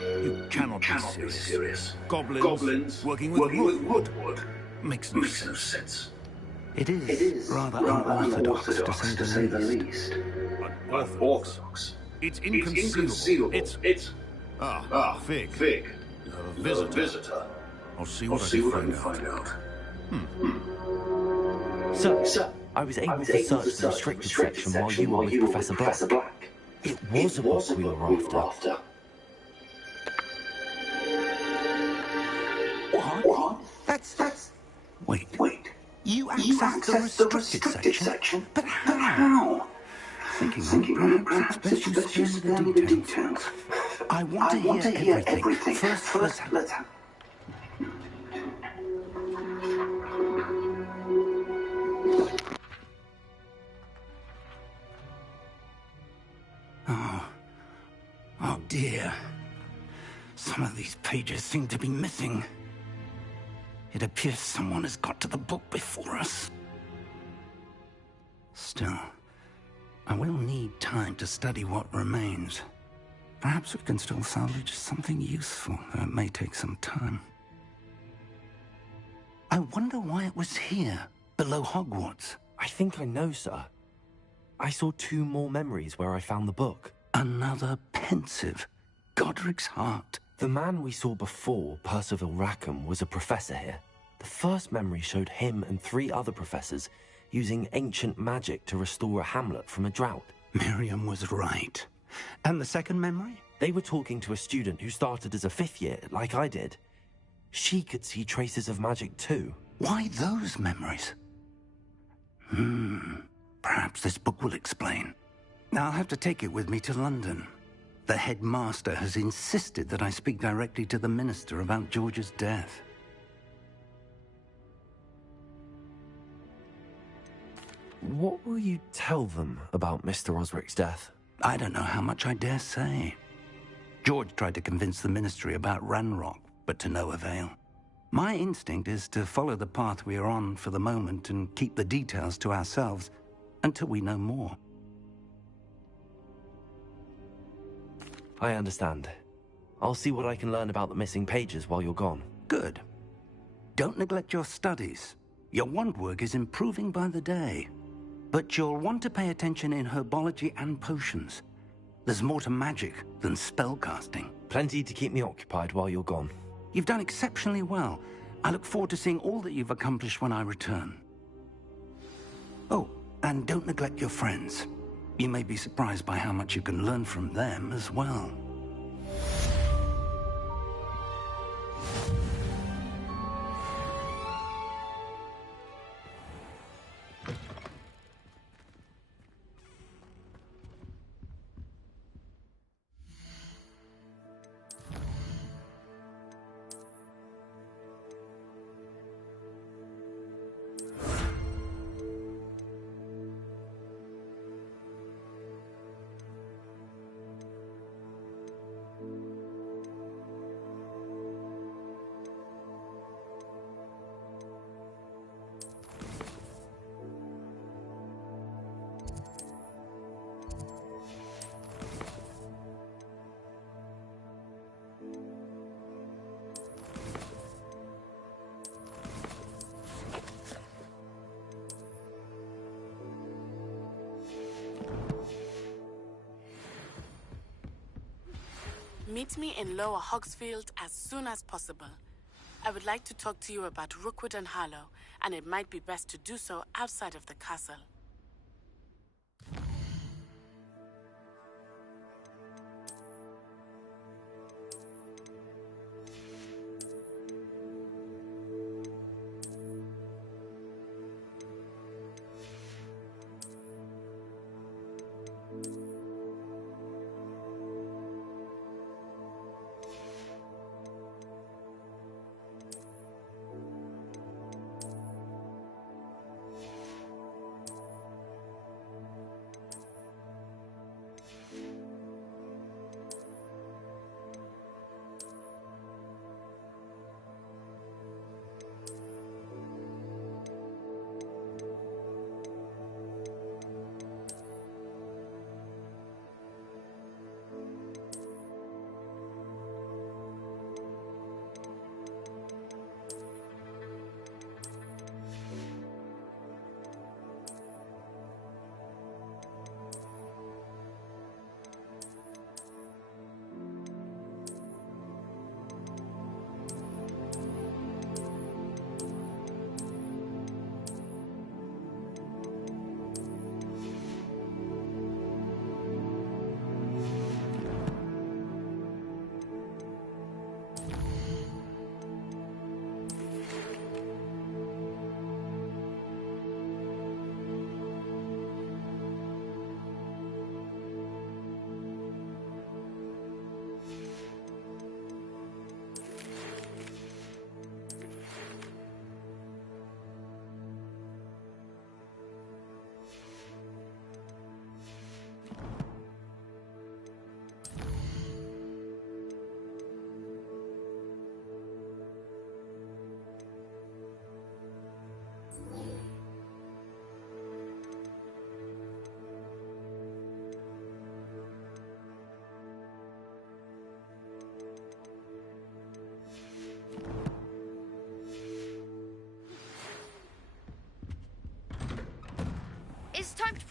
You cannot be serious. Goblins working with rookwood makes no sense. It is rather unorthodox, to say the least. Unorthodox. It's inconceivable. It's... Fig. You have a visitor. I'll see what I can find out. Sir, I was able to search the restricted section while you were with Professor Black. It was a book we were after. What? That's... Wait. You accessed the restricted section? But how? Thinking perhaps it's best you spare me the details. I want to hear everything. First, let's have... Oh dear. Some of these pages seem to be missing. It appears someone has got to the book before us. Still, I will need time to study what remains. Perhaps we can still salvage something useful, though it may take some time. I wonder why it was here, below Hogwarts. I think I know, sir. I saw 2 more memories where I found the book. Another pensive. Godric's heart. The man we saw before, Percival Rackham, was a professor here. The first memory showed him and 3 other professors using ancient magic to restore a hamlet from a drought. Miriam was right. And the second memory? They were talking to a student who started as a 5th year, like I did. She could see traces of magic too. Why those memories? Perhaps this book will explain. I'll have to take it with me to London. The headmaster has insisted that I speak directly to the minister about George's death. What will you tell them about Mr. Osric's death? I don't know how much I dare say. George tried to convince the ministry about Ranrock, but to no avail. My instinct is to follow the path we are on for the moment and keep the details to ourselves until we know more. I understand. I'll see what I can learn about the missing pages while you're gone. Good. Don't neglect your studies. Your wand work is improving by the day. But you'll want to pay attention in herbology and potions. There's more to magic than spellcasting. Plenty to keep me occupied while you're gone. You've done exceptionally well. I look forward to seeing all that you've accomplished when I return. Oh, and don't neglect your friends. You may be surprised by how much you can learn from them as well. Meet me in Lower Hogsfield as soon as possible. I would like to talk to you about Rookwood and Harlow, and it might be best to do so outside of the castle.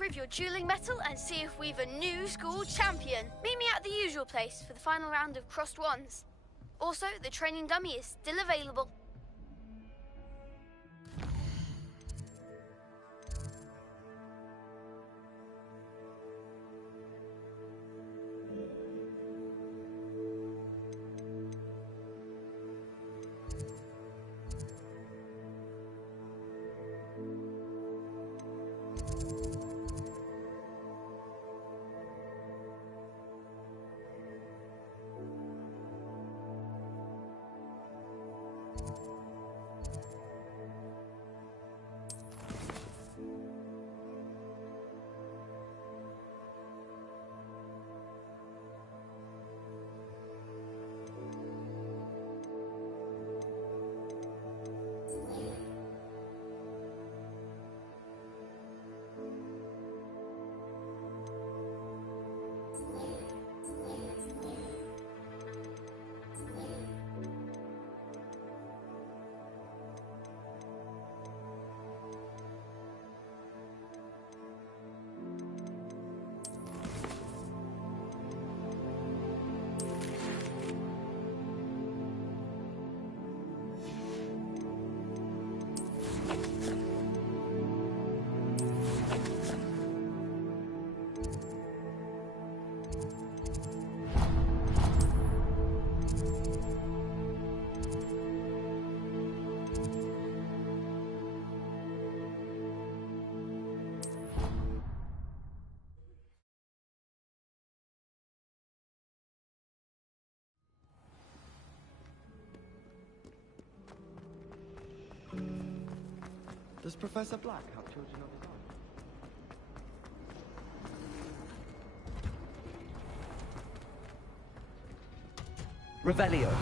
prove your dueling mettle and see if we've a new school champion. Meet me at the usual place for the final round of crossed wands. Also, the training dummy is still available. Does Professor Black have children of his own? Revelio.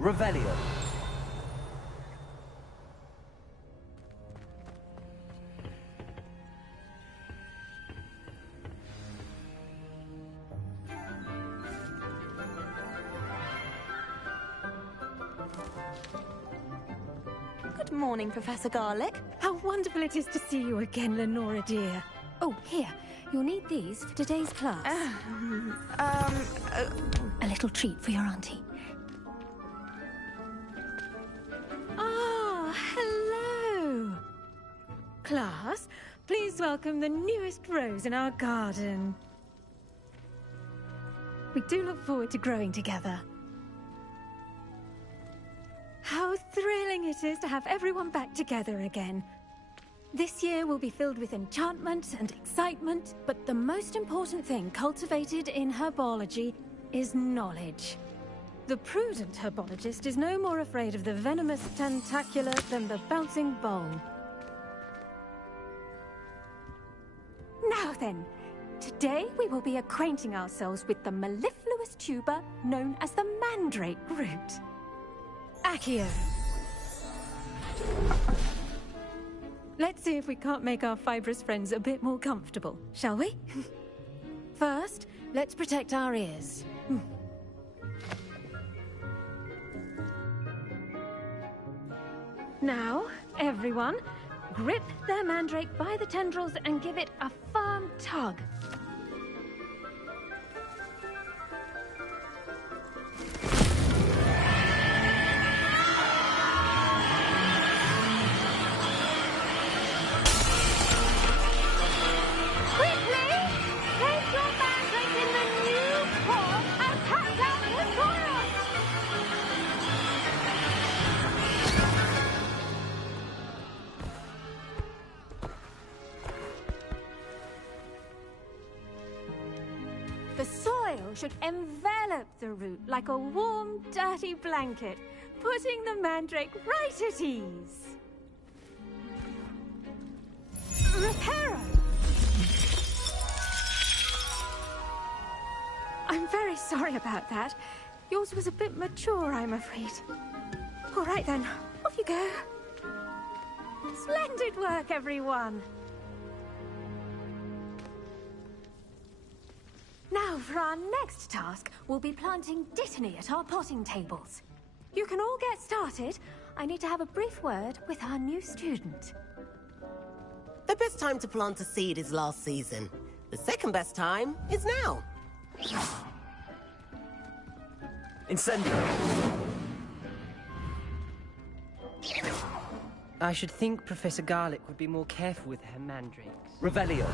Revelio. Good morning, Professor Garlick. How wonderful it is to see you again, Lenora dear. Oh, here. You'll need these for today's class. A little treat for your auntie. Hello! Class, please welcome the newest rose in our garden. We do look forward to growing together. How thrilling it is to have everyone back together again. This year will be filled with enchantment and excitement, but the most important thing cultivated in herbology is knowledge. The prudent herbologist is no more afraid of the venomous tentacular than the bouncing bowl. Now then, today we will be acquainting ourselves with the mellifluous tuber known as the mandrake root. Accio. Let's see if we can't make our fibrous friends a bit more comfortable, shall we? First, let's protect our ears. Now, everyone, grip their mandrake by the tendrils and give it a firm tug. The soil should envelop the root like a warm, dirty blanket, putting the mandrake right at ease. I'm very sorry about that. Yours was a bit mature, I'm afraid. All right then, off you go. Splendid work, everyone. Now, for our next task, we'll be planting Dittany at our potting tables. You can all get started. I need to have a brief word with our new student. The best time to plant a seed is last season. The second best time is now. Incendio. I should think Professor Garlick would be more careful with her mandrakes. Revelio.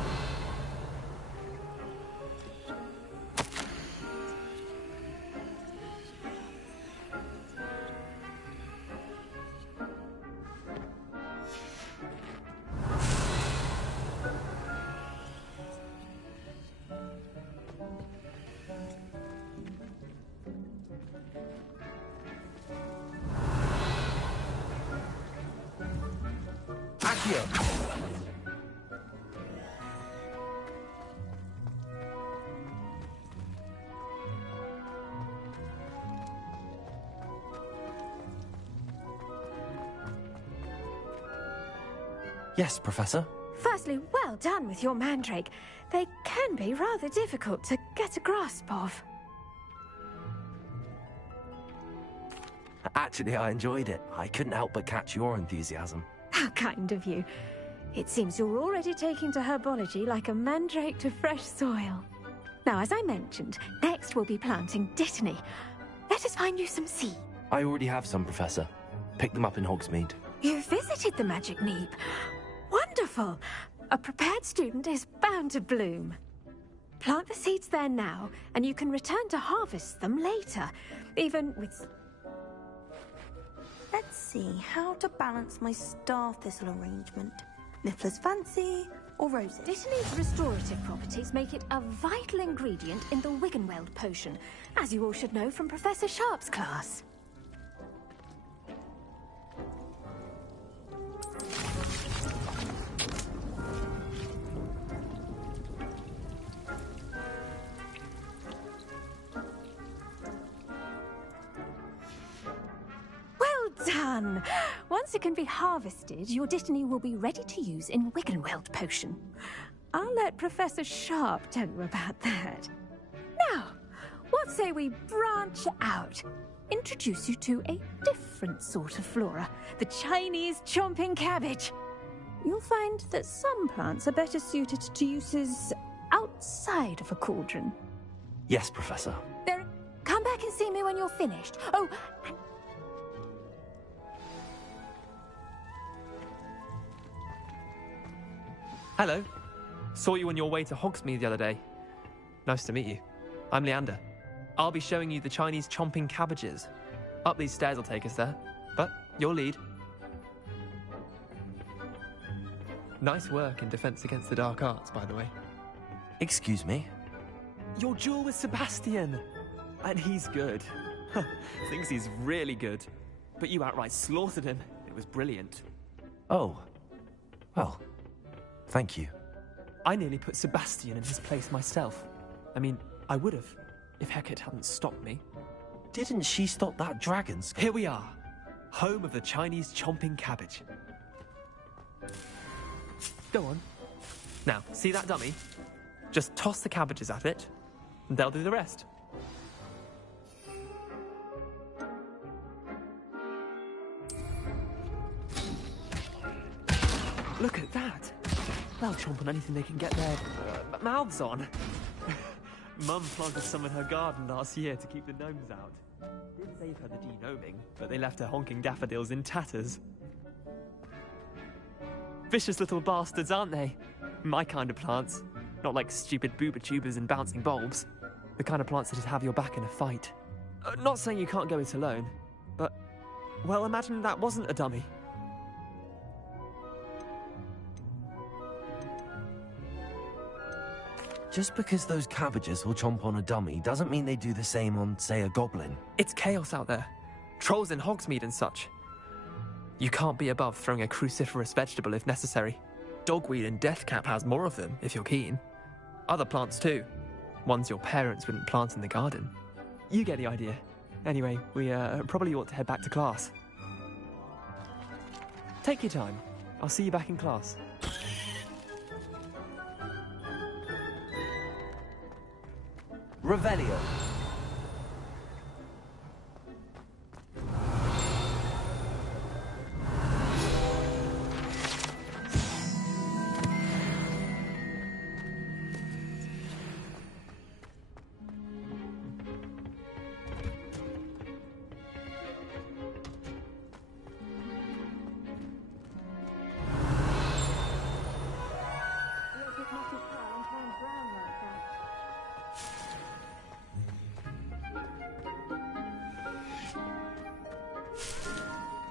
Yes, Professor? Firstly, well done with your mandrake. They can be rather difficult to get a grasp of. Actually, I enjoyed it. I couldn't help but catch your enthusiasm. How kind of you. It seems you're already taking to herbology like a mandrake to fresh soil. Now, as I mentioned, next we'll be planting Dittany. Let us find you some seed. I already have some, Professor. Picked them up in Hogsmeade. You visited the Magic Neep. Wonderful! A prepared student is bound to bloom. Plant the seeds there now, and you can return to harvest them later, even with... Let's see how to balance my star thistle arrangement. Niffler's fancy or roses? Dittany's restorative properties make it a vital ingredient in the Wiggenweld potion, as you all should know from Professor Sharp's class. Done! Once it can be harvested, your Dittany will be ready to use in Wiggenweld potion. I'll let Professor Sharp tell you about that. Now, what say we branch out? Introduce you to a different sort of flora, the Chinese chomping cabbage. You'll find that some plants are better suited to uses outside of a cauldron. Yes, Professor. Come back and see me when you're finished. Oh, and hello. Saw you on your way to Hogsmeade the other day. Nice to meet you. I'm Leander. I'll be showing you the Chinese chomping cabbages. Up these stairs will take us there, but your lead. Nice work in Defense Against the Dark Arts, by the way. Excuse me? Your duel with Sebastian! And he's good. Thinks he's really good. But you outright slaughtered him. It was brilliant. Oh. Well, thank you. I nearly put Sebastian in his place myself. I mean, I would have, if Hecate hadn't stopped me. Didn't she stop that dragon? Here we are, home of the Chinese chomping cabbage. Go on. Now, see that dummy? Just toss the cabbages at it, and they'll do the rest. Look at that! They'll chomp on anything they can get their mouths on. Mum planted some in her garden last year to keep the gnomes out. Did save her the de-gnoming, but they left her honking daffodils in tatters. Vicious little bastards, aren't they? My kind of plants. Not like stupid booba tubers and bouncing bulbs. The kind of plants that'd have your back in a fight. Not saying you can't go it alone, but... well, imagine that wasn't a dummy. Just because those cabbages will chomp on a dummy doesn't mean they do the same on, say, a goblin. It's chaos out there. Trolls in Hogsmeade and such. You can't be above throwing a cruciferous vegetable if necessary. Dogweed and Deathcap has more of them, if you're keen. Other plants too. Ones your parents wouldn't plant in the garden. You get the idea. Anyway, we probably ought to head back to class. Take your time. I'll see you back in class. Revelio.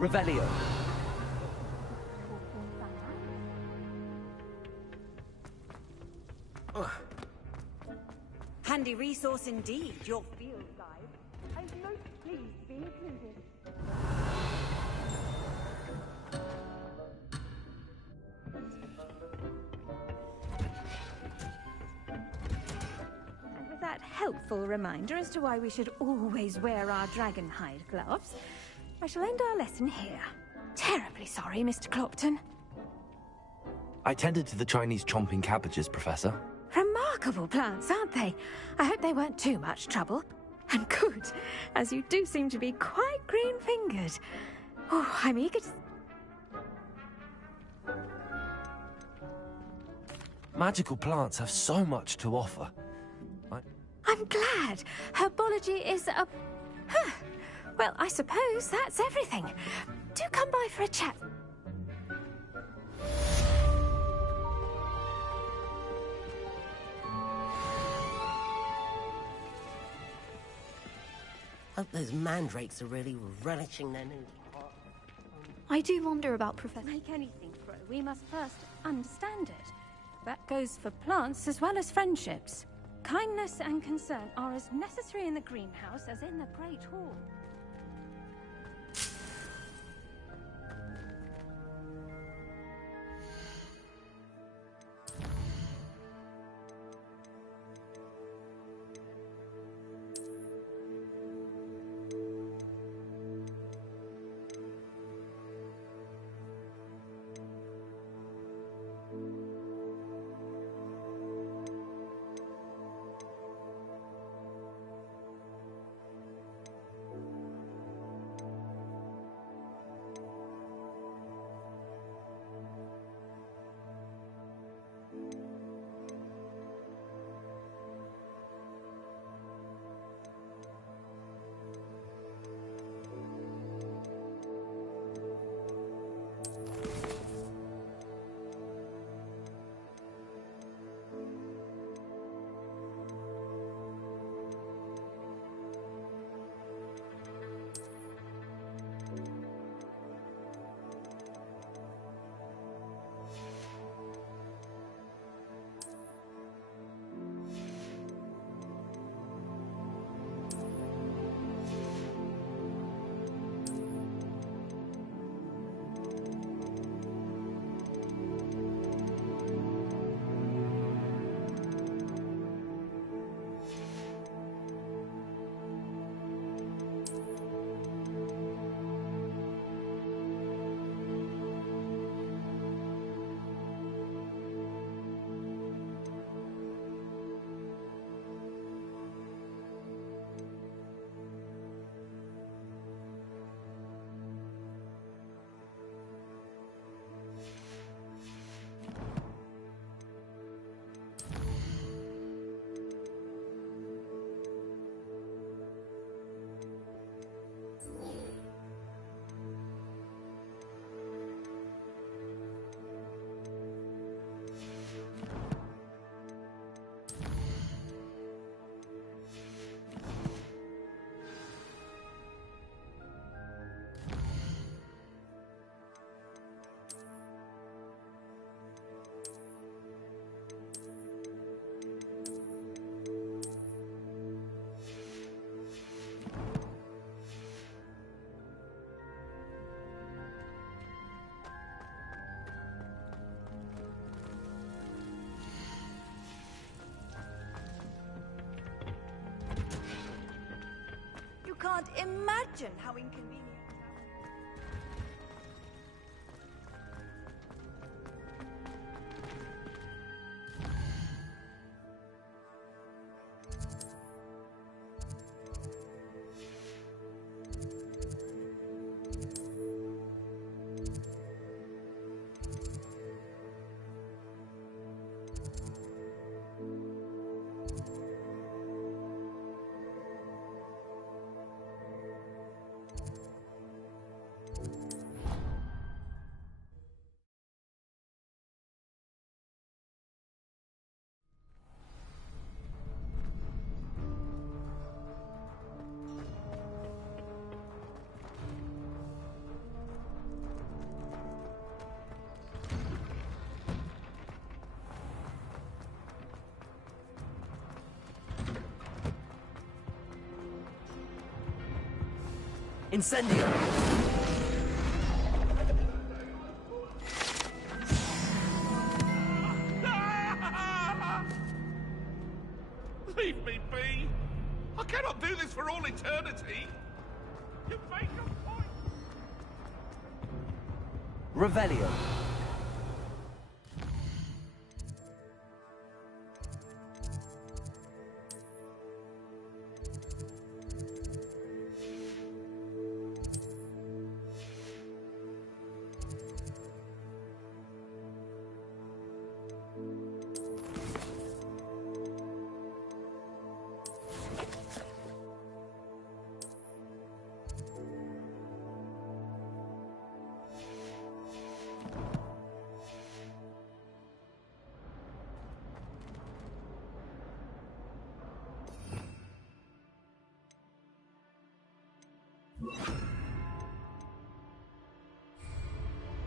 Revelio. Handy resource indeed, your field guide. I'm most pleased to be included. And with that helpful reminder as to why we should always wear our dragon hide gloves, I shall end our lesson here. Terribly sorry, Mr. Clopton. I tended to the Chinese chomping cabbages, Professor. Remarkable plants, aren't they? I hope they weren't too much trouble. And good, as you do seem to be quite green-fingered. Oh, I'm eager to... Magical plants have so much to offer. I'm glad. Herbology is a... Huh. Well, I suppose that's everything. Do come by for a chat. Hope those mandrakes are really relishing their new... I do wonder about Professor... Like anything, Crow, we must first understand it. That goes for plants as well as friendships. Kindness and concern are as necessary in the greenhouse as in the Great Hall. can't imagine how inconvenient. Incendio! Leave me be! I cannot do this for all eternity! You make a point! Revelio.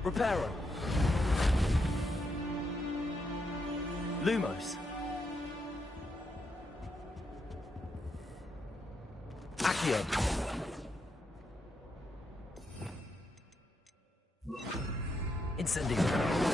Reparo. Lumos. Accio. Incendio.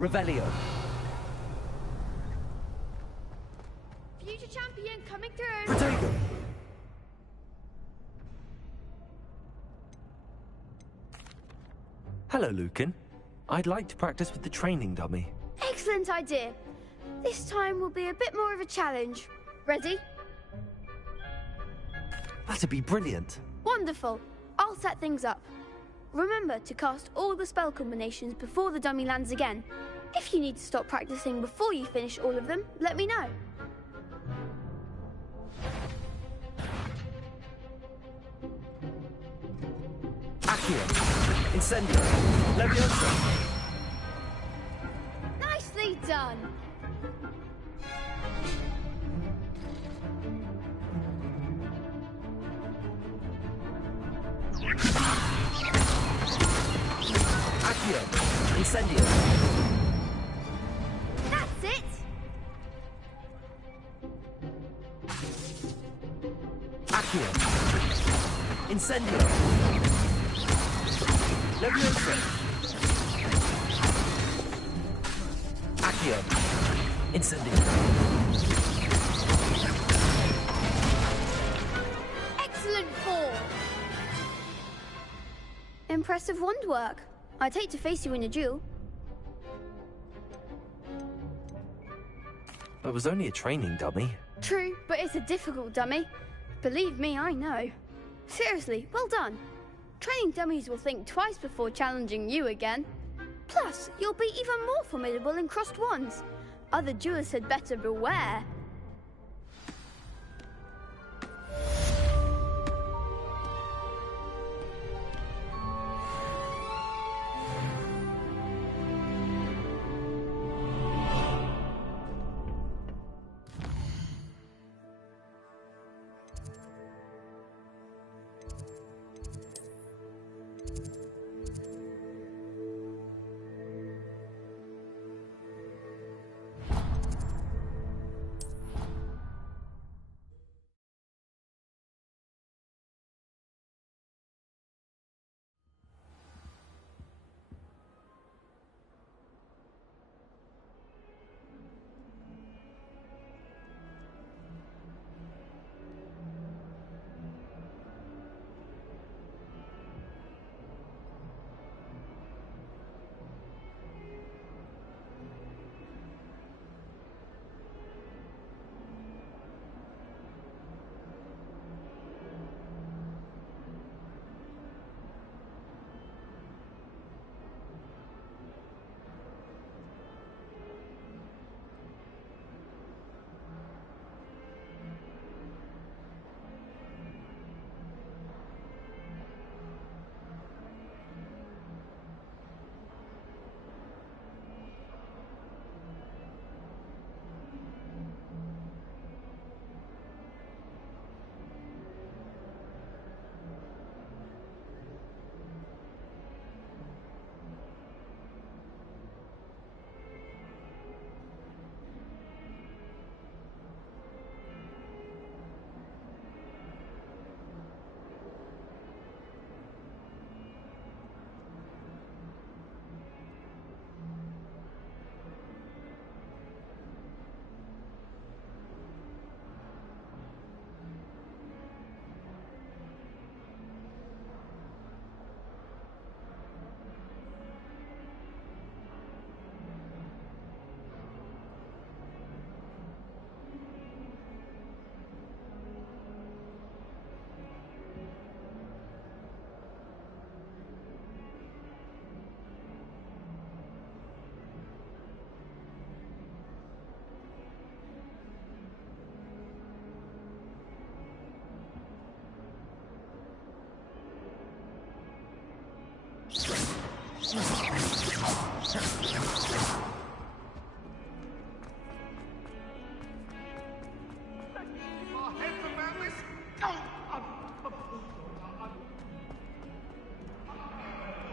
Revelio. Future champion coming through. Protego. Hello, Lucan. I'd like to practice with the training dummy. Excellent idea. This time will be a bit more of a challenge. Ready? That'd be brilliant. Wonderful. I'll set things up. Remember to cast all the spell combinations before the dummy lands again. If you need to stop practicing before you finish all of them, let me know. Accio. Incendio. Leviosa. Nicely done. Accio. Incendio. That's it. Accio. Incendio. Leviosa. Accio. Incendio. Excellent form. Impressive wand work. I'd hate to face you in a duel. It was only a training dummy. True, but it's a difficult dummy. Believe me, I know. Seriously, well done. Training dummies will think twice before challenging you again. Plus, you'll be even more formidable in crossed wands. Other duelists had better beware.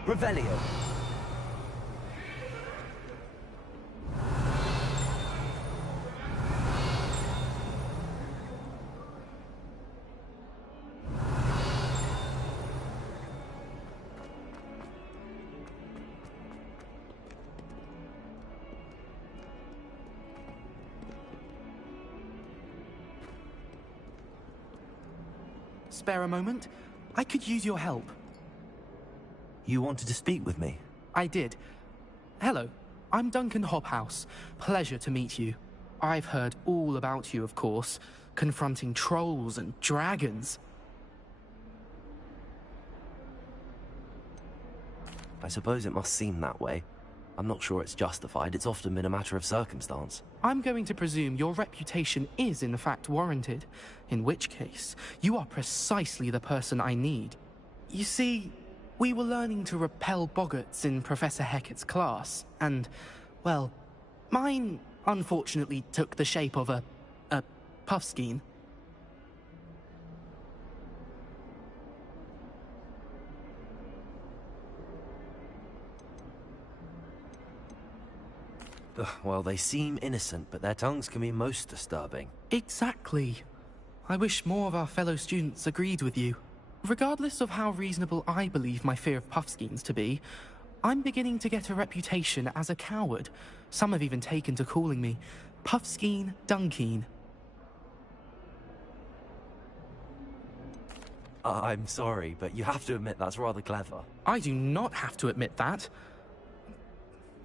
Revelio. Spare a moment? I could use your help. You wanted to speak with me? I did. Hello, I'm Duncan Hobhouse. Pleasure to meet you. I've heard all about you, of course, confronting trolls and dragons. I suppose it must seem that way. I'm not sure it's justified. It's often been a matter of circumstance. I'm going to presume your reputation is in fact warranted, in which case, you are precisely the person I need. You see, we were learning to repel boggarts in Professor Hecat's class, and, well, mine unfortunately took the shape of a puffskein. Well, they seem innocent, but their tongues can be most disturbing. Exactly. I wish more of our fellow students agreed with you. Regardless of how reasonable I believe my fear of puffskeins to be, I'm beginning to get a reputation as a coward. Some have even taken to calling me Puffskeen Dunkeen. I'm sorry, but you have to admit that's rather clever. I do not have to admit that.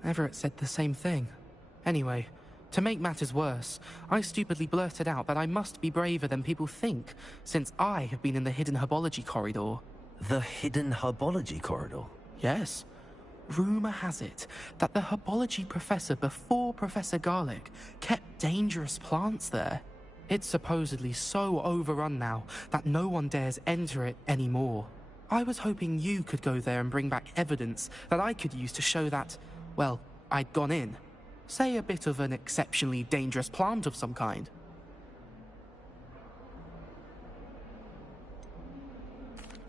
Everett said the same thing. Anyway, to make matters worse, I stupidly blurted out that I must be braver than people think, since I have been in the hidden herbology corridor. The hidden herbology corridor? Yes. Rumour has it that the herbology professor before Professor Garlic kept dangerous plants there. It's supposedly so overrun now that no one dares enter it anymore. I was hoping you could go there and bring back evidence that I could use to show that, well, I'd gone in. Say a bit of an exceptionally dangerous plant of some kind.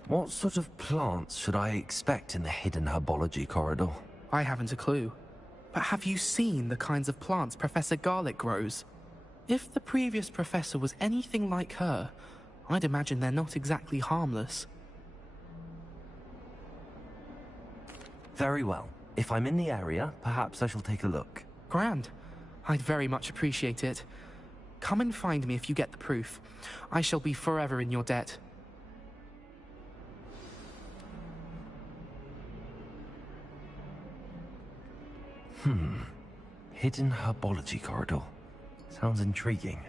What sort of plants should I expect in the hidden herbology corridor? I haven't a clue. But have you seen the kinds of plants Professor Garlic grows? If the previous professor was anything like her, I'd imagine they're not exactly harmless. Very well. If I'm in the area, perhaps I shall take a look. Grand. I'd very much appreciate it. Come and find me if you get the proof. I shall be forever in your debt. Hidden herbology corridor. Sounds intriguing.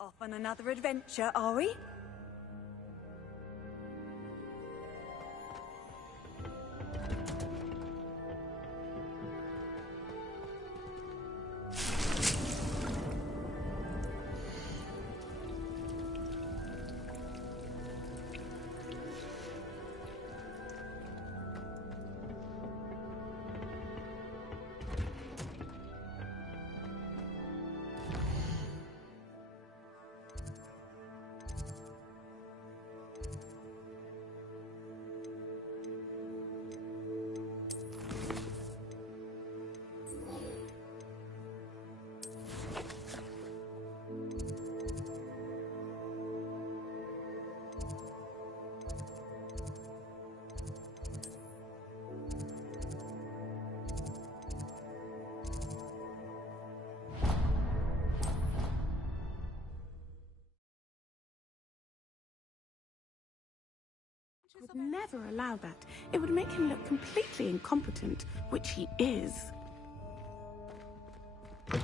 Off on another adventure, are we? would never allow that. It would make him look completely incompetent, which he is. I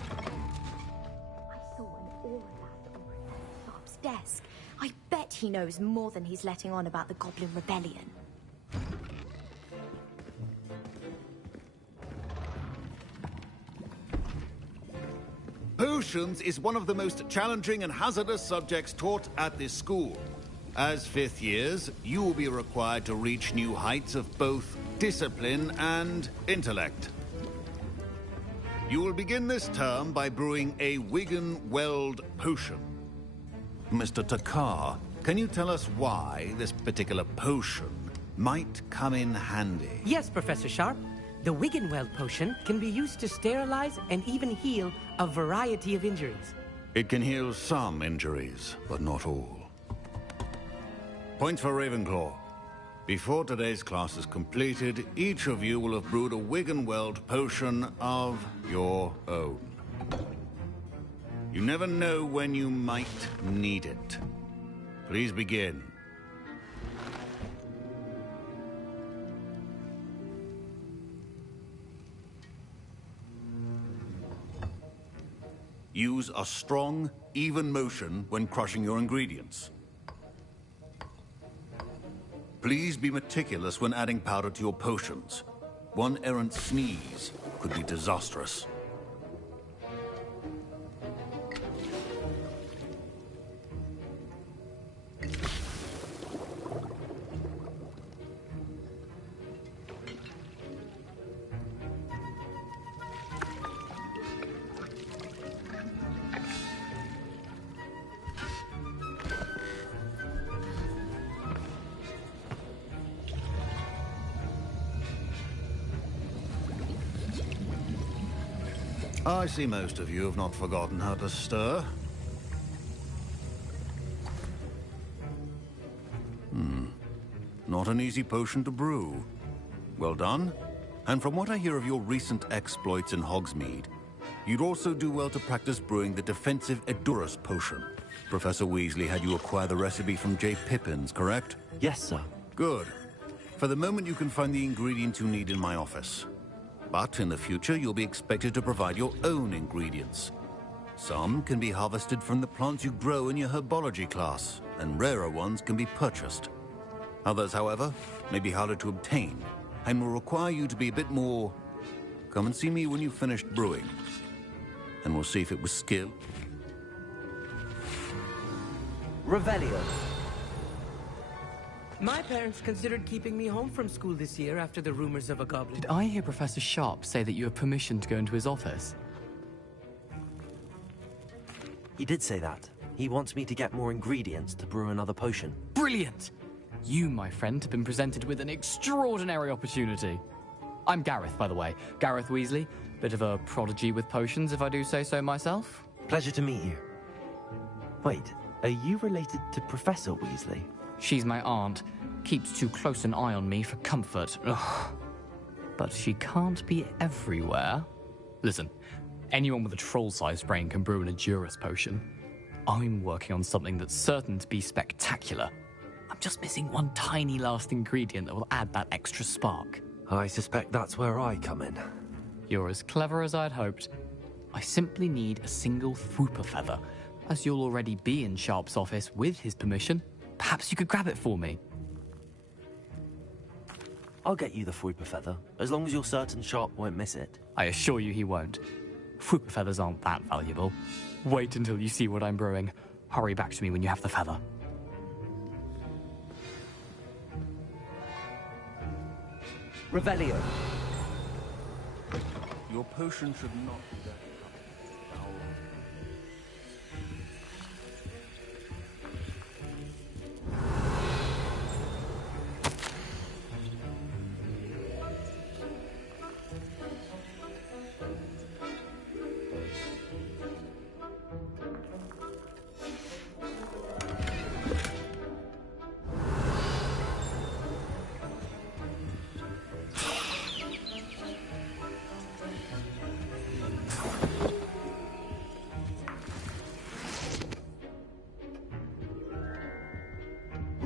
saw an aura lab on Professor Sharp's desk. I bet he knows more than he's letting on about the Goblin Rebellion. Potions is one of the most challenging and hazardous subjects taught at this school. As fifth years, you will be required to reach new heights of both discipline and intellect. You will begin this term by brewing a Wiggen-Weld potion. Mr. Takar, can you tell us why this particular potion might come in handy? Yes, Professor Sharp. The Wiggen-Weld potion can be used to sterilize and even heal a variety of injuries. It can heal some injuries, but not all. Points for Ravenclaw. Before today's class is completed, each of you will have brewed a Wiggen-Weld potion of your own. You never know when you might need it. Please begin. Use a strong, even motion when crushing your ingredients. Please be meticulous when adding powder to your potions. One errant sneeze could be disastrous. I see most of you have not forgotten how to stir. Not an easy potion to brew. Well done. And from what I hear of your recent exploits in Hogsmeade, you'd also do well to practice brewing the defensive Edurus potion. Professor Weasley had you acquire the recipe from J. Pippin's, correct? Yes, sir. Good. For the moment, you can find the ingredients you need in my office. But in the future, you'll be expected to provide your own ingredients. Some can be harvested from the plants you grow in your herbology class, and rarer ones can be purchased. Others, however, may be harder to obtain, and will require you to be a bit more... Come and see me when you've finished brewing, and we'll see if it was skill. Revelio. My parents considered keeping me home from school this year after the rumors of a goblin. Did I hear Professor Sharp say that you have permission to go into his office? He did say that. He wants me to get more ingredients to brew another potion. Brilliant! You, my friend, have been presented with an extraordinary opportunity. I'm Gareth, by the way. Gareth Weasley. Bit of a prodigy with potions, if I do say so myself. Pleasure to meet you. Wait, are you related to Professor Weasley? She's my aunt. Keeps too close an eye on me for comfort. Ugh. But she can't be everywhere. Listen, anyone with a troll-sized brain can brew an Edurus potion. I'm working on something that's certain to be spectacular. I'm just missing one tiny last ingredient that will add that extra spark. I suspect that's where I come in. You're as clever as I'd hoped. I simply need a single Fwooper feather. As you'll already be in Sharp's office with his permission, perhaps you could grab it for me. I'll get you the Fwooper feather, as long as you're certain Sharp won't miss it. I assure you he won't. Fwooper feathers aren't that valuable. Wait until you see what I'm brewing. Hurry back to me when you have the feather. Revelio. Your potion should not be that.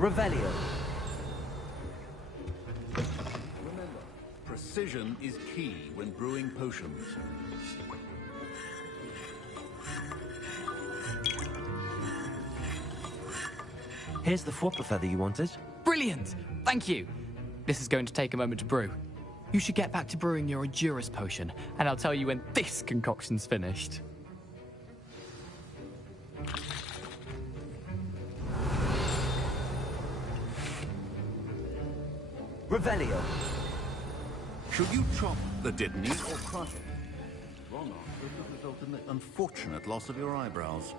Revelio. Precision is key when brewing potions. Here's the Fwopper feather you wanted. Brilliant! Thank you. This is going to take a moment to brew. You should get back to brewing your Endurance potion, and I'll tell you when this concoction's finished. Revelio. Should you chop the Didney or crush it? Wrong answer could result in the unfortunate loss of your eyebrows.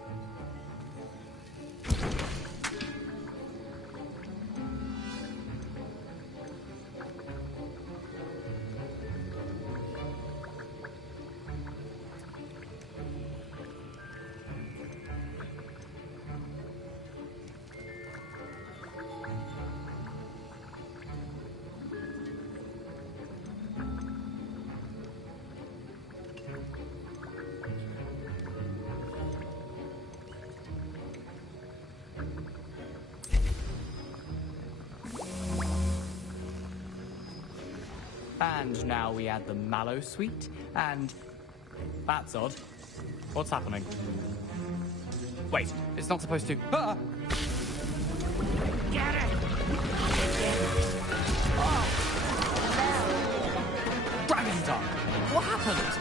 And now we add the mallow sweet, and... That's odd. What's happening? Wait, it's not supposed to... Ah! Get it! Oh! Dragon Tongue! What happened?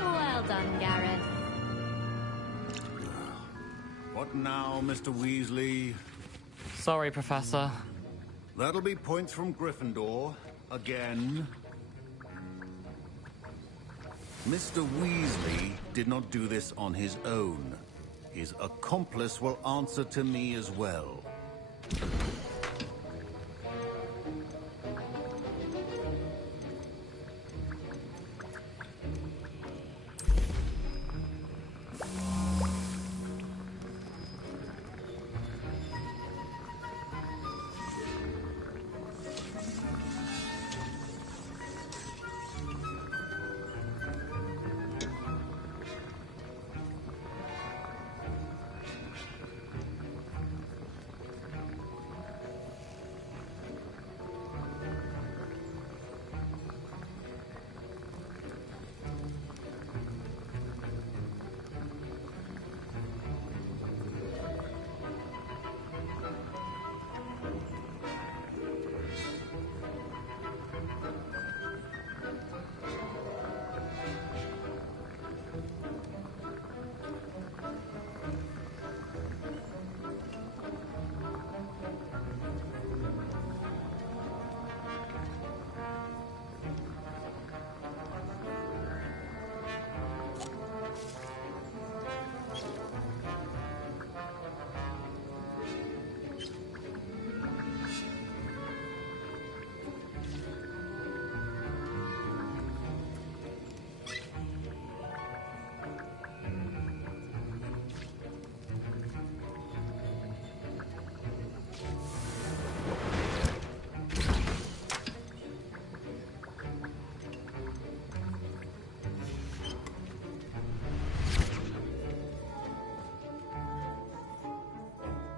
Well done, Gareth. What now, Mr. Weasley? Sorry, Professor. That'll be points from Gryffindor. Again. Mr. Weasley did not do this on his own. His accomplice will answer to me as well.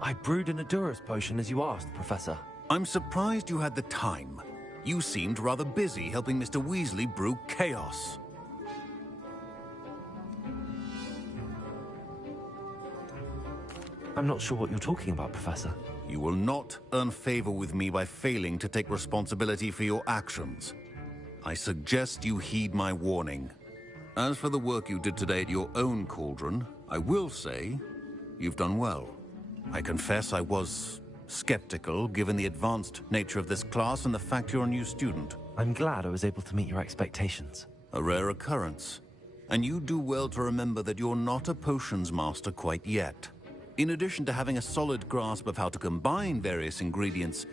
I brewed an Endurance potion as you asked, Professor. I'm surprised you had the time. You seemed rather busy helping Mr. Weasley brew chaos. I'm not sure what you're talking about, Professor. You will not earn favor with me by failing to take responsibility for your actions. I suggest you heed my warning. As for the work you did today at your own cauldron, I will say you've done well. I confess I was skeptical, given the advanced nature of this class and the fact you're a new student. I'm glad I was able to meet your expectations. A rare occurrence. And you do well to remember that you're not a potions master quite yet. In addition to having a solid grasp of how to combine various ingredients,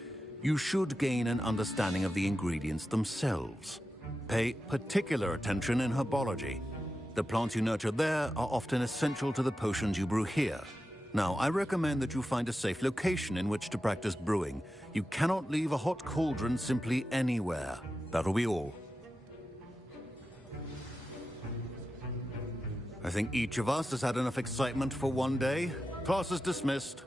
you should gain an understanding of the ingredients themselves. Pay particular attention in herbology. The plants you nurture there are often essential to the potions you brew here. Now, I recommend that you find a safe location in which to practice brewing. You cannot leave a hot cauldron simply anywhere. That'll be all. I think each of us has had enough excitement for one day. Class is dismissed.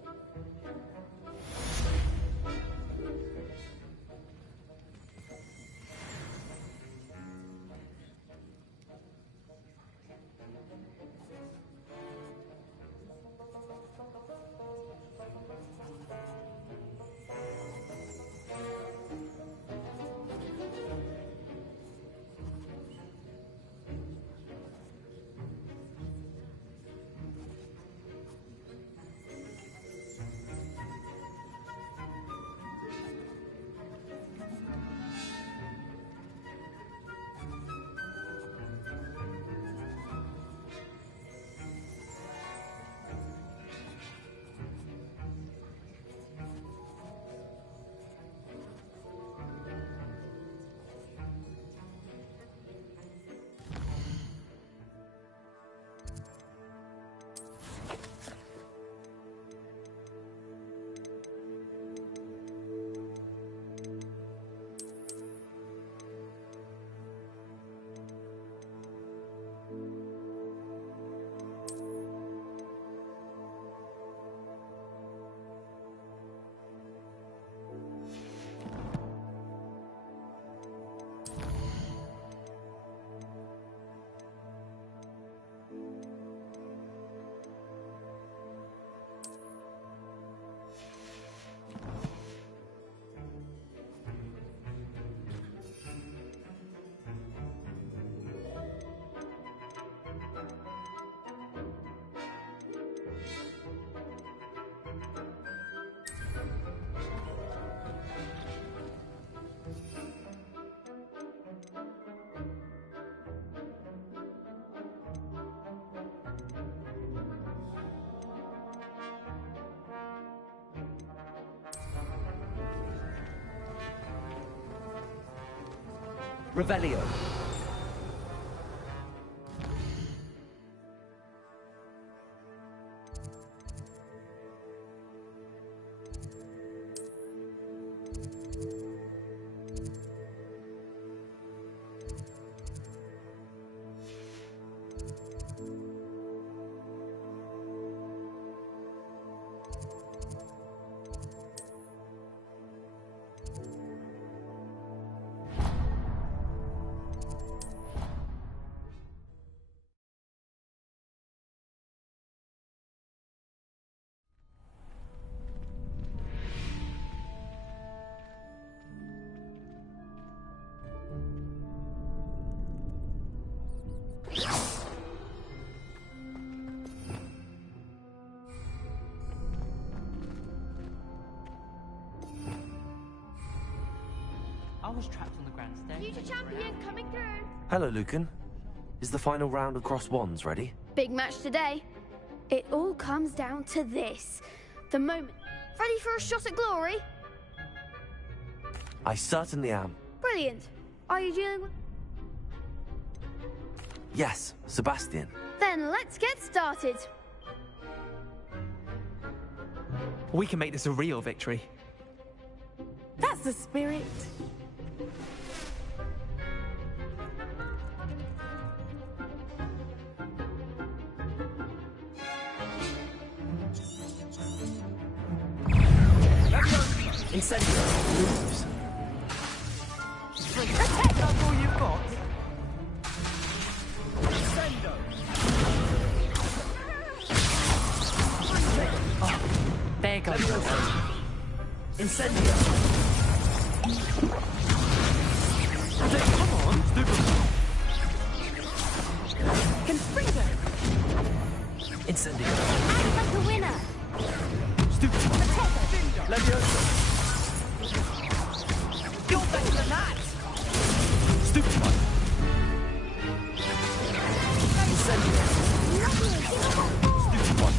Revelio. I was trapped on the grandstand. Future champion coming through. Hello, Lucan. Is the final round of cross wands ready? Big match today. It all comes down to this. The moment. Ready for a shot at glory? I certainly am. Brilliant. Are you dealing with... Yes, Sebastian. Then let's get started. We can make this a real victory. That's the spirit. Incendio moves. That's all you've got. Incendio. Oh, there goes. Incendio. Come on. Confringo. Incendio. Act like a winner. Stupid. Leviosa. You're better than that. Stupid one. Incendio. Stupid one.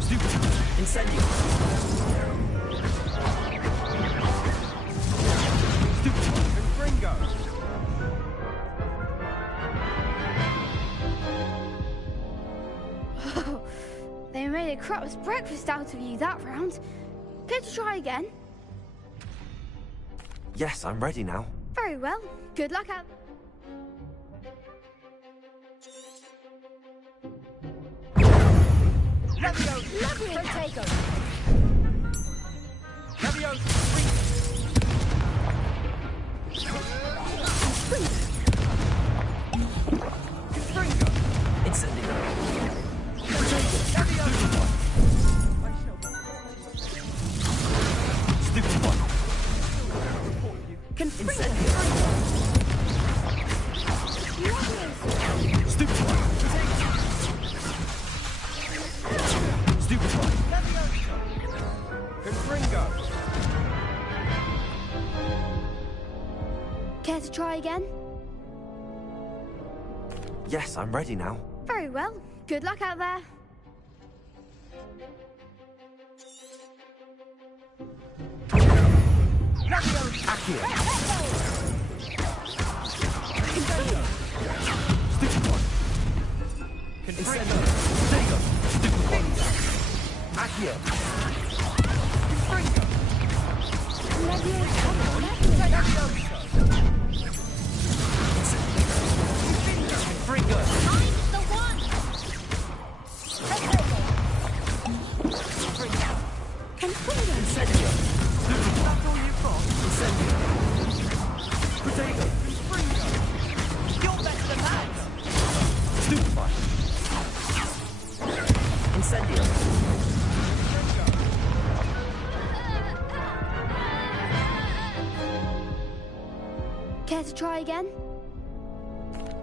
Stupid. Incendio. Stupid one. Confringo. They made a crap's breakfast out of you that round. Care to try again? Yes, I'm ready now. Very well. Good luck out. Levio. Protego. Levio. Confringo. Incendio. Stupid one. Incendio. Stupid one. Stupid one. Confringo. Care to try again? Yes, I'm ready now. Very well. Good luck out there. Accio. Stupid one. Incendio. Stego. Stupid one. Accio. Confringo. I'm the one. Incendio. That's all you've got. Incendio. Protego. You're better than that. Stupefy. Incendio. Care to try again?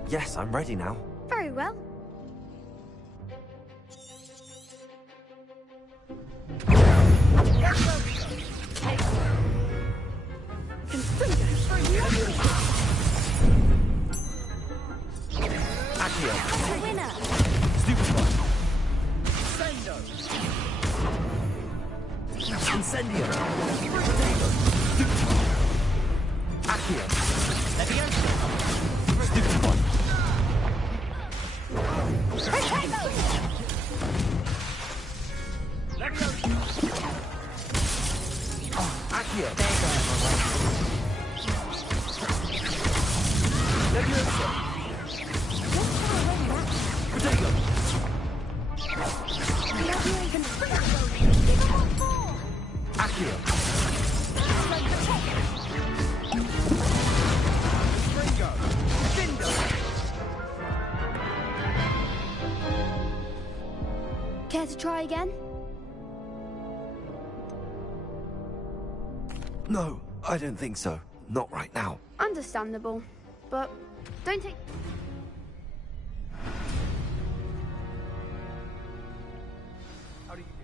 Yes, I'm ready now. Very well. Accio. Winner. Stupefy. Sendo. Incendio! Accio! Stupefy! Accio! Leviosa! Protego! Accio! Springo! Dindo! Care to try again? No, I don't think so. Not right now. Understandable, but don't take... How do you do?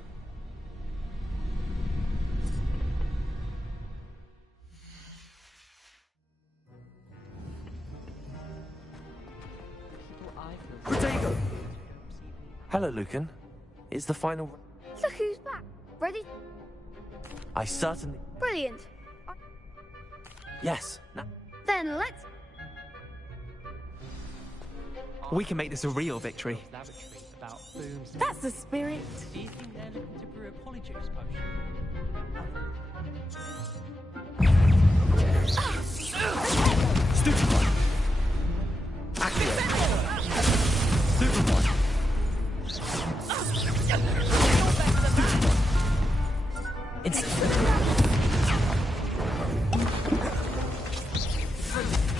Protego! Hello, Lucan. It's the final... Look who's back. Ready? I certainly... Brilliant. Yes. No. Then let's... We can make this a real victory. That's the spirit. Do you think they're looking to brew a polyjuice potion? Stupefy! Accio! Superfly!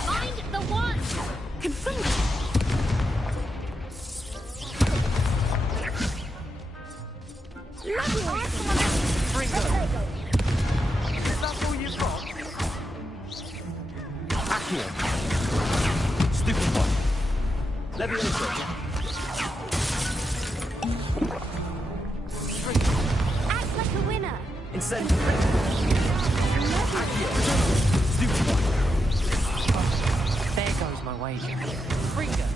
Find the one! Confirm. Is that all you've got? Accio! Stupefy! Leviosa! Act like a winner! Incendio! Accio! Stupefy! There goes my wager. Springo!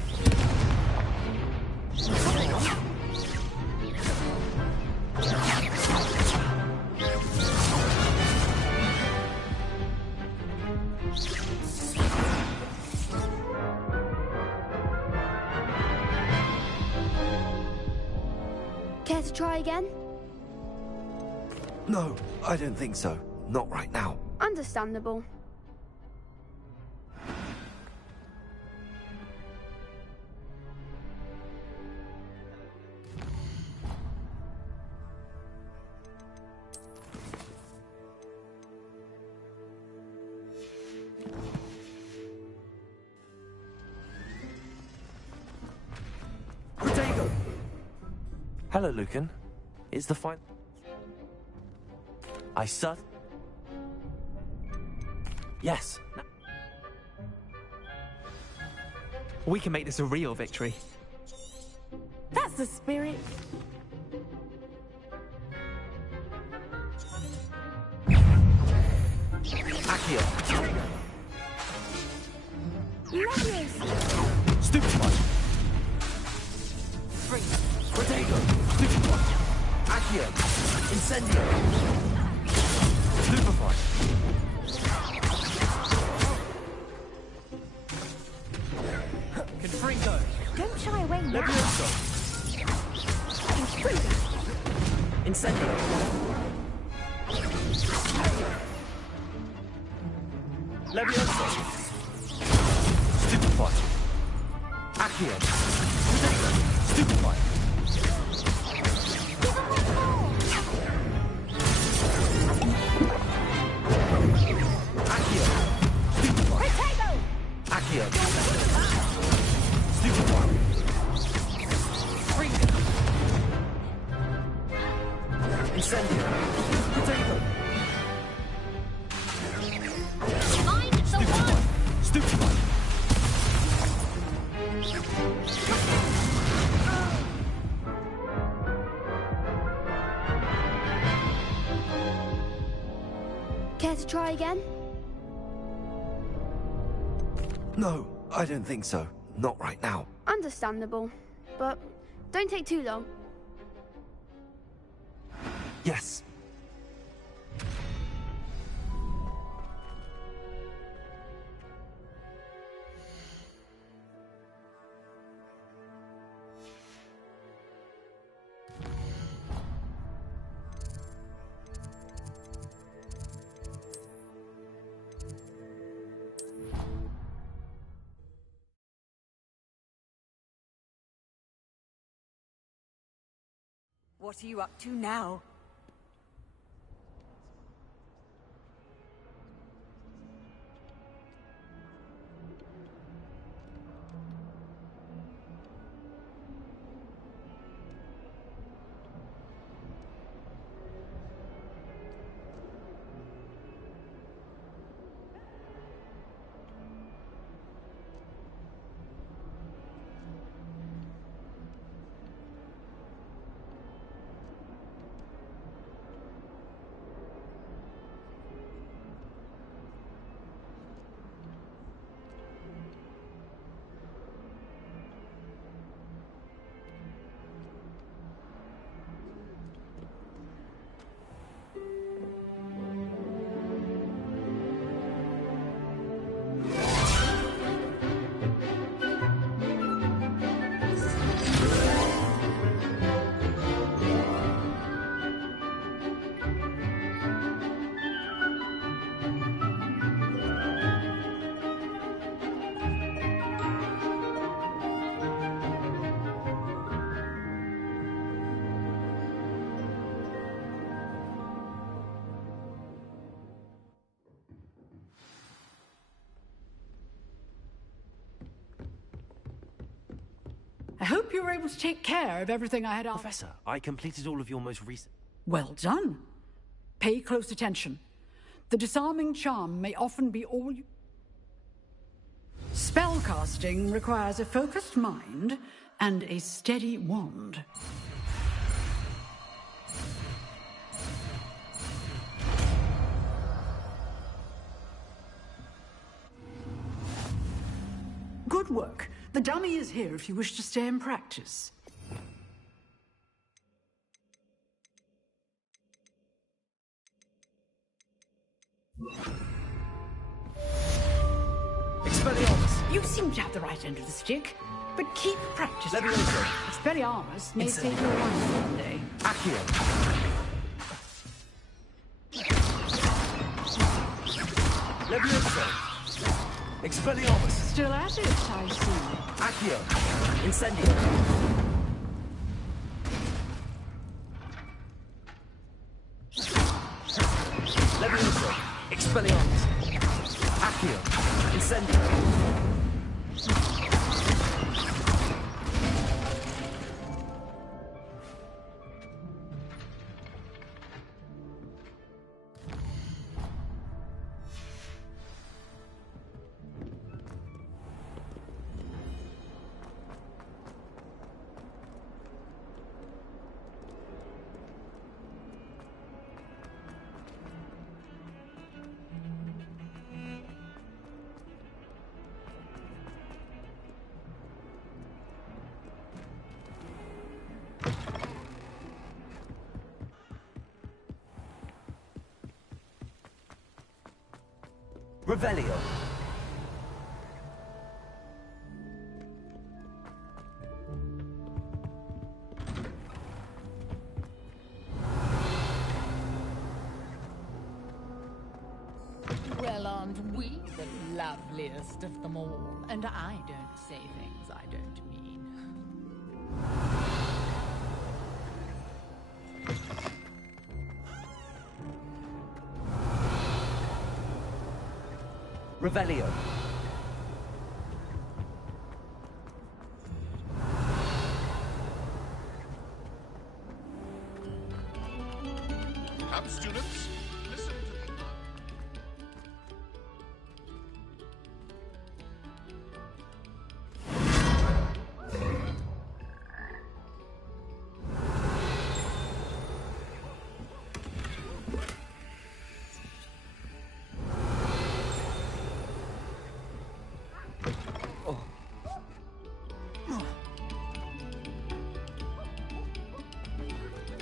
Care to try again? No, I don't think so. Not right now. Understandable. Protego! Hello, Lucan. It's the final... I certainly... Yes. No. We can make this a real victory. That's the spirit. Accio! Leviosa! Stupefy! Protego! Stupefy! Accio! Incendio! Stupefy! Confringo! Don't shy away now. Leviosa! Confringo! Incendio! Leviosa! Stupefy! Accio! Protego! Stupefy! Accio! Stupefy! Accio! Stupefy! Incendio! Protego! Find the one! Stupefy! Care to try again? No, I don't think so. Not right now. Understandable, but don't take too long. Yes. What are you up to now? I hope you were able to take care of everything I had asked. Professor, I completed all of your most recent... Well done. Pay close attention. The disarming charm may often be all you... Spellcasting requires a focused mind and a steady wand. Good work. The dummy is here if you wish to stay and practice. Expelliarmus! You seem to have the right end of the stick, but keep practicing. Levioso! Expelliarmus may Incendio. save your life one day. Accio! Levioso! Expelliarmus! Still at it, I see. Accio! Incendio! Levioso! Expelliarmus! Accio! Incendio! Revelio. Well, aren't we the loveliest of them all? And I don't say things I don't mean. Revelio. Come, students, listen to me.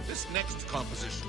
This next composition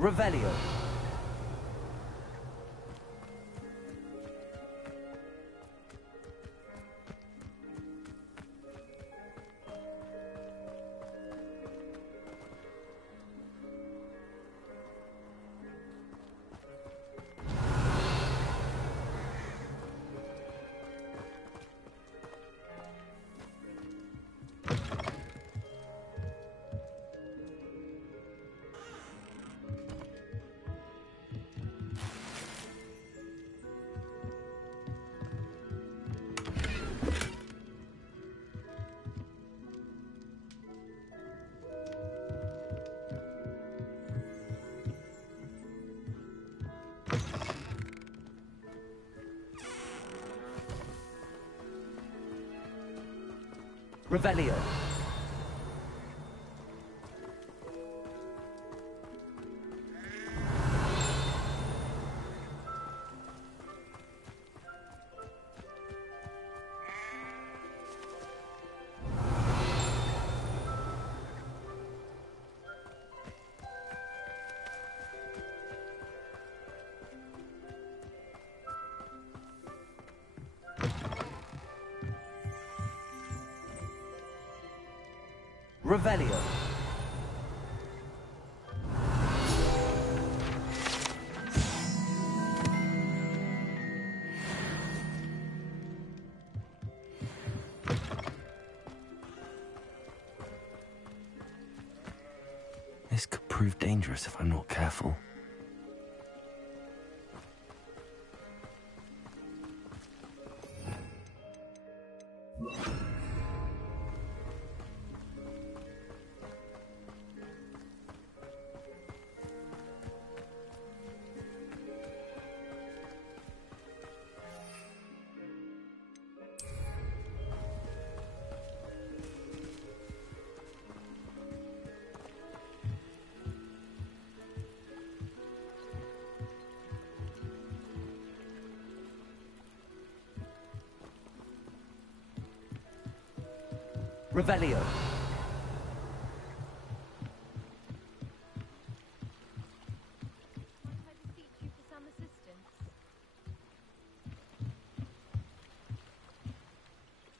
Revelio. Revelio. Revelio. This could prove dangerous if I'm not careful. Revelio.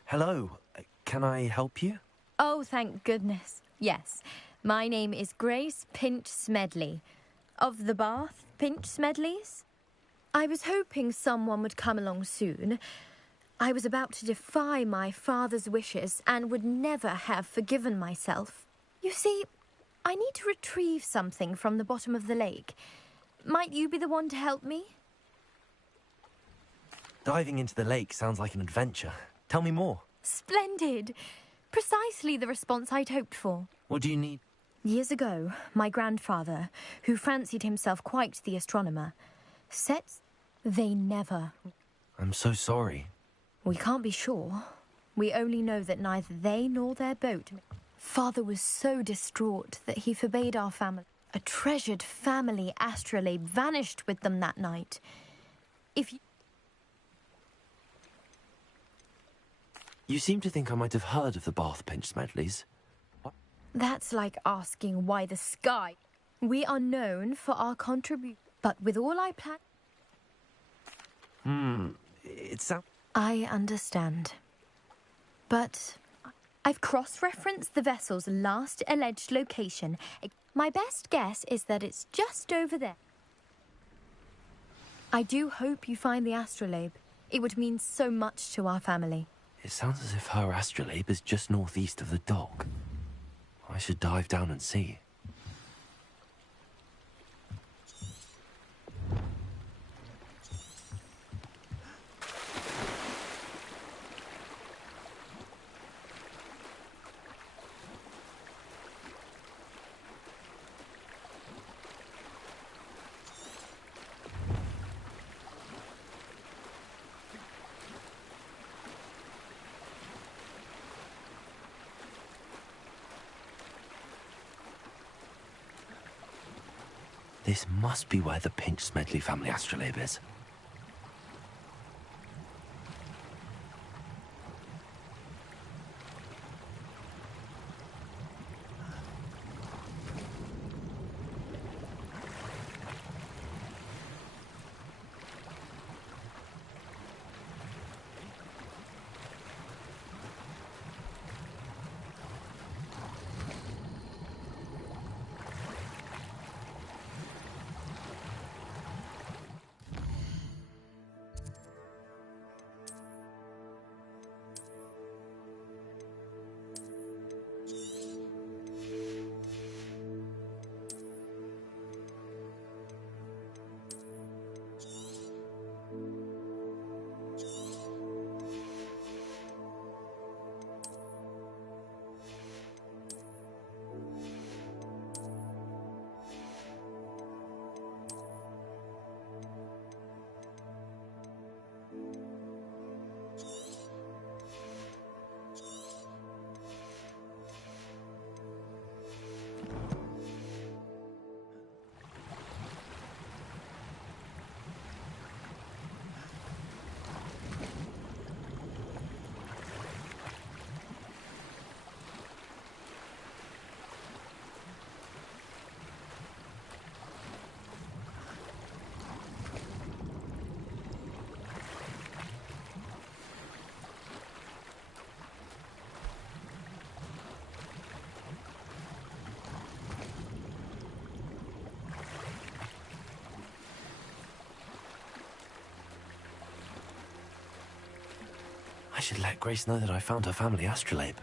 Hello, can I help you? Oh, thank goodness. Yes. My name is Grace Pinch Smedley. Of the Bath Pinch Smedleys? I was hoping someone would come along soon. I was about to defy my father's wishes and would never have forgiven myself. You see, I need to retrieve something from the bottom of the lake. Might you be the one to help me? Diving into the lake sounds like an adventure. Tell me more. Splendid! Precisely the response I'd hoped for. What do you need? Years ago, my grandfather, who fancied himself quite the astronomer, said they never... I'm so sorry. We can't be sure. We only know that neither they nor their boat... Father was so distraught that he forbade our family. A treasured family astrolabe vanished with them that night. If you... You seem to think I might have heard of the Bath Pinch Smedleys. That's like asking why the sky. We are known for our contribution, but with all I plan... It's... I understand. But I've cross-referenced the vessel's last alleged location. My best guess is that it's just over there. I do hope you find the astrolabe. It would mean so much to our family. It sounds as if her astrolabe is just northeast of the dock. I should dive down and see. This must be where the Pinch Smedley family astrolabe is. should let Grace know that I found her family astrolabe.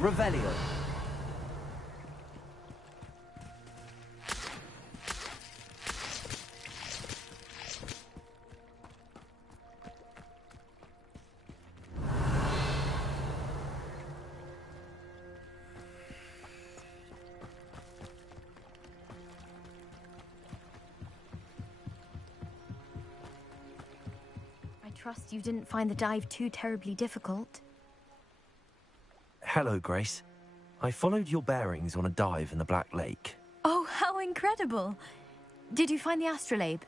Revelio. I trust you didn't find the dive too terribly difficult. Hello, Grace. I followed your bearings on a dive in the Black Lake. Oh, how incredible! Did you find the astrolabe?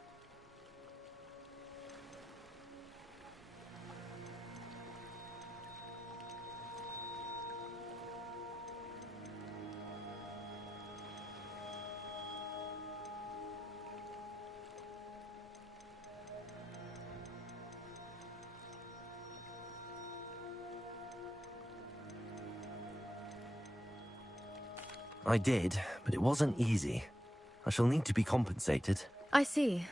I did, but it wasn't easy. I shall need to be compensated. I see.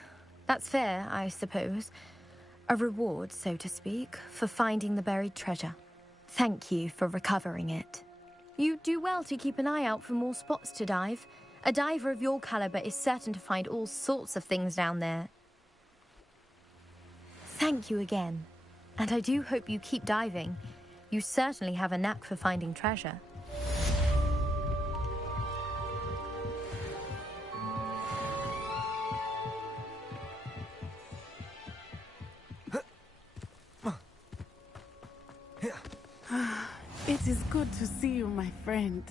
That's fair, I suppose. A reward, so to speak, for finding the buried treasure. Thank you for recovering it. You do well to keep an eye out for more spots to dive. A diver of your caliber is certain to find all sorts of things down there. Thank you again. And I do hope you keep diving. You certainly have a knack for finding treasure. It is good to see you, my friend.